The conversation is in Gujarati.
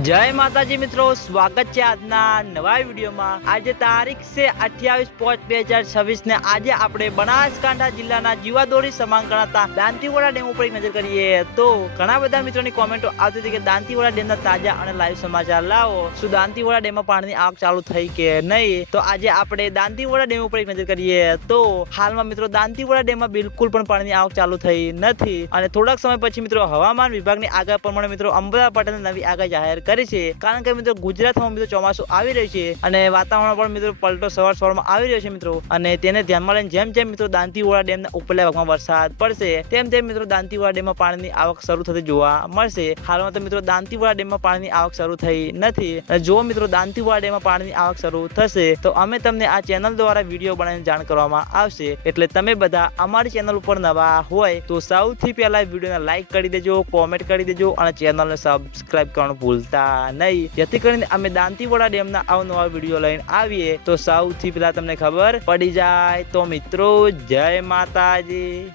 जय माताजी मित्रों, स्वागत है आज नवा वीडियो में। आज तारीख से 28/5/2026 ने आज આપણે બનાસકાંઠા જિલ્લાના જીવાદોરી સમાંકળાતા દાંતીવાડા ડેમ ઉપર એક નજર કરીએ તો ઘણા બધા મિત્રોની કોમેન્ટો આવતી હતી કે દાંતીવાડા ડેમના તાજા અને લાઈવ સમાચાર લાવો, શું દાંતીવાડા ડેમમાં પાણીની આવક ચાલુ થઈ કે નહીં। તો આજે આપણે દાંતીવાડા ડેમ ઉપર એક નજર કરીએ તો હાલમાં મિત્રો દાંતીવાડા ડેમમાં બિલકુલ પણ પાણીની આવક ચાલુ થઈ નથી અને થોડાક સમય પછી મિત્રો હવામાન વિભાગની આગાહી પ્રમાણે મિત્રો અંબાલા પટેલની નવી આગાહી જાહેર કરી છે। કારણ કે મિત્રો ગુજરાતમાં મિત્રો ચોમાસું આવી રહ્યું છે અને વાતાવરણ પણ મિત્રો પલટો સવારમાં આવી રહ્યો છે મિત્રો, અને તેને ધ્યાનમાં લઈને જેમ જેમ મિત્રો દાંતીવાડા ડેમના ઉપરલા ભાગમાં વરસાદ પડશે તેમ તેમ મિત્રો દાંતીવાડા ડેમમાં પાણીની આવક શરૂ થતી જોવા મળશે। હાલમાં તો મિત્રો દાંતીવાડા ડેમમાં પાણીની આવક શરૂ થઈ નથી અને જો મિત્રો દાંતીવાડા ડેમમાં પાણીની આવક શરૂ થશે તો અમે તમને આ ચેનલ દ્વારા વિડીયો બનાવીને જાણ કરવામાં આવશે। એટલે તમે બધા અમારી ચેનલ ઉપર નવા હોય તો સૌથી પહેલા વિડીયોને લાઈક કરી દેજો, કોમેન્ટ કરી દેજો અને ચેનલને સબસ્ક્રાઇબ કરવાનું ભૂલતા નહીં, જેથી કરીને અમે દાંતીવાડા ડેમના અવનવા વિડીયો લઈને આવીએ તો સૌથી પહેલા તમને ખબર પડી જાય। તો મિત્રો જય માતાજી।